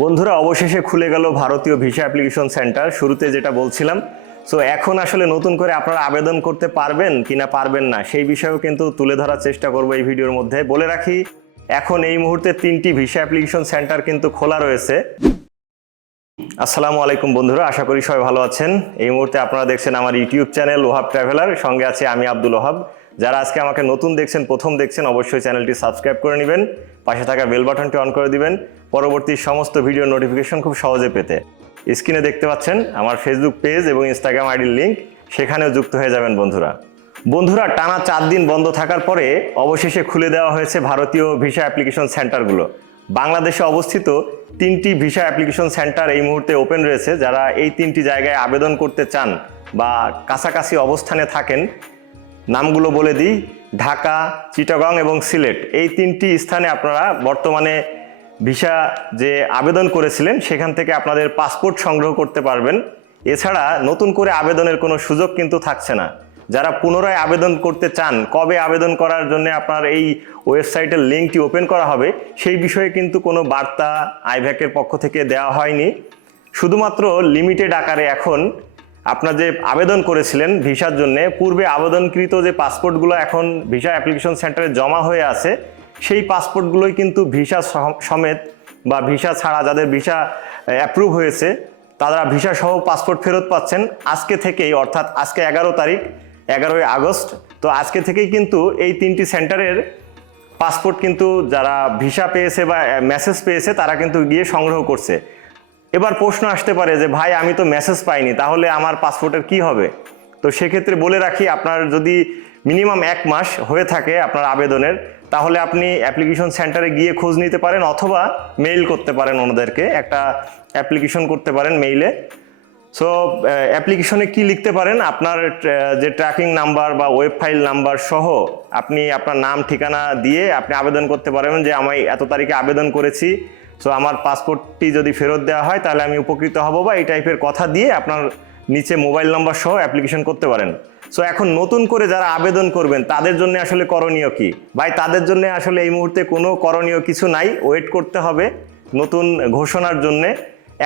বন্ধুরা, অবশেষে খুলে গেল ভারতীয় ভিসা অ্যাপ্লিকেশন সেন্টার। শুরুতে যেটা বলছিলাম সো এখন আসলে নতুন করে আপনারা আবেদন করতে পারবেন কিনা পারবেন না, সেই বিষয়েও কিন্তু তুলে ধরার চেষ্টা করব এই ভিডিওর মধ্যে। বলে রাখি, এখন এই মুহূর্তে তিনটি ভিসা অ্যাপ্লিকেশন সেন্টার কিন্তু খোলা রয়েছে। আসসালামু আলাইকুম বন্ধুরা, আশা করি সবাই ভালো আছেন। এই মুহূর্তে আপনারা দেখছেন আমার ইউটিউব চ্যানেল ওহাব ট্রাভেলার, সঙ্গে আছে আমি আব্দুল ওহাব। যারা আজকে আমাকে নতুন দেখছেন, প্রথম দেখছেন, অবশ্যই চ্যানেলটি সাবস্ক্রাইব করে নেবেন। পাশে থাকা বেল বাটনটি অন করে দিবেন। পরবর্তী সমস্ত ভিডিও নোটিফিকেশন খুব সহজে পেতে। স্ক্রিনে দেখতে পাচ্ছেন আমার ফেসবুক পেজ এবং ইনস্টাগ্রাম আইডির লিঙ্ক সেখানেও যুক্ত হয়ে যাবেন বন্ধুরা। বন্ধুরা, টানা চার দিন বন্ধ থাকার পরে অবশেষে খুলে দেওয়া হয়েছে ভারতীয় ভিসা অ্যাপ্লিকেশন সেন্টারগুলো। বাংলাদেশে অবস্থিত তিনটি ভিসা অ্যাপ্লিকেশন সেন্টার এই মুহূর্তে ওপেন রয়েছে। যারা এই তিনটি জায়গায় আবেদন করতে চান বা কাছাকাছি অবস্থানে থাকেন নামগুলো বলে দিই। ঢাকা, চিটাগং এবং সিলেট। এই তিনটি স্থানে আপনারা বর্তমানে ভিসা যে আবেদন করেছিলেন, সেখান থেকে আপনাদের পাসপোর্ট সংগ্রহ করতে পারবেন। এছাড়া নতুন করে আবেদনের কোনো সুযোগ কিন্তু থাকছে না। যারা পুনরায় আবেদন করতে চান, কবে আবেদন করার জন্য আপনার এই ওয়েবসাইটের লিঙ্কটি ওপেন করা হবে, সেই বিষয়ে কিন্তু কোনো বার্তা আইভ্যাকের পক্ষ থেকে দেওয়া হয়নি। শুধুমাত্র লিমিটেড আকারে এখন আপনার যে আবেদন করেছিলেন ভিসার জন্য, পূর্বে আবেদনকৃত যে পাসপোর্টগুলো এখন ভিসা অ্যাপ্লিকেশন সেন্টারে জমা হয়ে আছে, সেই পাসপোর্টগুলোই কিন্তু ভিসা সমেত বা ভিসা ছাড়া যাদের ভিসা অ্যাপ্রুভ হয়েছে, তারা ভিসা সহ পাসপোর্ট ফেরত পাচ্ছেন আজকে থেকেই, অর্থাৎ আজকে এগারো তারিখ, এগারোই আগস্ট। তো আজকে থেকেই কিন্তু এই তিনটি সেন্টারের পাসপোর্ট কিন্তু যারা ভিসা পেয়েছে বা মেসেজ পেয়েছে, তারা কিন্তু গিয়ে সংগ্রহ করছে। এবার প্রশ্ন আসতে পারে যে, ভাই, আমি তো মেসেজ পাইনি, তাহলে আমার পাসপোর্টের কি হবে? তো সেক্ষেত্রে বলে রাখি, আপনার যদি মিনিমাম এক মাস হয়ে থাকে আপনার আবেদনের, তাহলে আপনি অ্যাপ্লিকেশন সেন্টারে গিয়ে খোঁজ নিতে পারেন অথবা মেইল করতে পারেন ওনাদেরকে। একটা অ্যাপ্লিকেশন করতে পারেন মেইলে সো অ্যাপ্লিকেশনে কি লিখতে পারেন? আপনার যে ট্র্যাকিং নাম্বার বা ওয়েব ফাইল নাম্বার সহ আপনি আপনার নাম, ঠিকানা দিয়ে আপনি আবেদন করতে পারেন যে, আমি এত তারিখে আবেদন করেছি। সো আমার পাসপোর্টটি যদি ফেরত দেওয়া হয়, তাহলে আমি উপকৃত হব বা এই টাইপের কথা দিয়ে আপনার নিচে মোবাইল নাম্বার সহ অ্যাপ্লিকেশন করতে পারেন। সো এখন নতুন করে যারা আবেদন করবেন, তাদের জন্য আসলে করণীয় কি? ভাই, তাদের জন্য আসলে এই মুহূর্তে কোনো করণীয় কিছু নাই ওয়েট করতে হবে নতুন ঘোষণার জন্যে।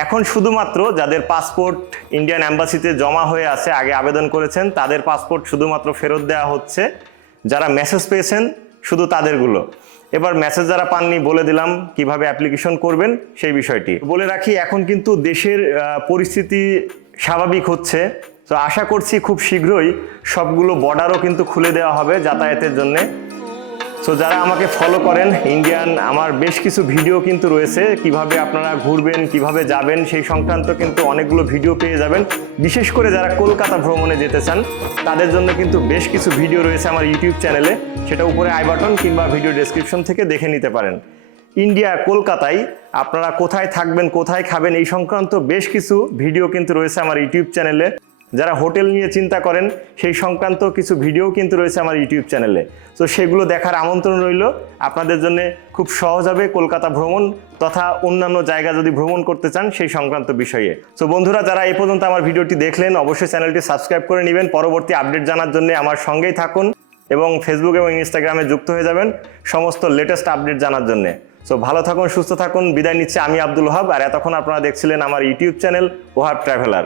এখন শুধুমাত্র যাদের পাসপোর্ট ইন্ডিয়ান অ্যাম্বাসিতে জমা হয়ে আছে, আগে আবেদন করেছেন, তাদের পাসপোর্ট শুধুমাত্র ফেরত দেওয়া হচ্ছে। যারা মেসেজ পেয়েছেন শুধু তাদেরগুলো। এবার মেসেজ যারা পাননি, বলে দিলাম কীভাবে অ্যাপ্লিকেশন করবেন সেই বিষয়টি। বলে রাখি, এখন কিন্তু দেশের পরিস্থিতি স্বাভাবিক হচ্ছে। তো আশা করছি খুব শীঘ্রই সবগুলো বর্ডারও কিন্তু খুলে দেওয়া হবে যাতায়াতের জন্যে। সো যারা আমাকে ফলো করেন ইন্ডিয়ান আমার বেশ কিছু ভিডিও কিন্তু রয়েছে, কীভাবে আপনারা ঘুরবেন, কীভাবে যাবেন, সেই সংক্রান্ত কিন্তু অনেকগুলো ভিডিও পেয়ে যাবেন। বিশেষ করে যারা কলকাতা ভ্রমণে যেতে চান, তাদের জন্য কিন্তু বেশ কিছু ভিডিও রয়েছে আমার ইউটিউব চ্যানেলে সেটা উপরে আই বাটন কিংবা ভিডিও ডেসক্রিপশন থেকে দেখে নিতে পারেন। ইন্ডিয়া কলকাতায় আপনারা কোথায় থাকবেন, কোথায় খাবেন, এই সংক্রান্ত বেশ কিছু ভিডিও কিন্তু রয়েছে আমার ইউটিউব চ্যানেলে যারা হোটেল নিয়ে চিন্তা করেন, সেই সংক্রান্ত কিছু ভিডিও কিন্তু রয়েছে আমার ইউটিউব চ্যানেলে। তো সেগুলো দেখার আমন্ত্রণ রইল। আপনাদের জন্য খুব সহজ হবে কলকাতা ভ্রমণ তথা অন্যান্য জায়গা যদি ভ্রমণ করতে চান সেই সংক্রান্ত বিষয়ে। তো বন্ধুরা, যারা এই পর্যন্ত আমার ভিডিওটি দেখলেন, অবশ্যই চ্যানেলটি সাবস্ক্রাইব করে নেবেন। পরবর্তী আপডেট জানার জন্য আমার সঙ্গেই থাকুন এবং ফেসবুক এবং ইনস্টাগ্রামে যুক্ত হয়ে যাবেন সমস্ত লেটেস্ট আপডেট জানার জন্য। সো ভালো থাকুন, সুস্থ থাকুন। বিদায় নিচ্ছে আমি আব্দুল ওহাব আর এতক্ষণ আপনারা দেখছিলেন আমার ইউটিউব চ্যানেল ওহাব ট্রাভেলার।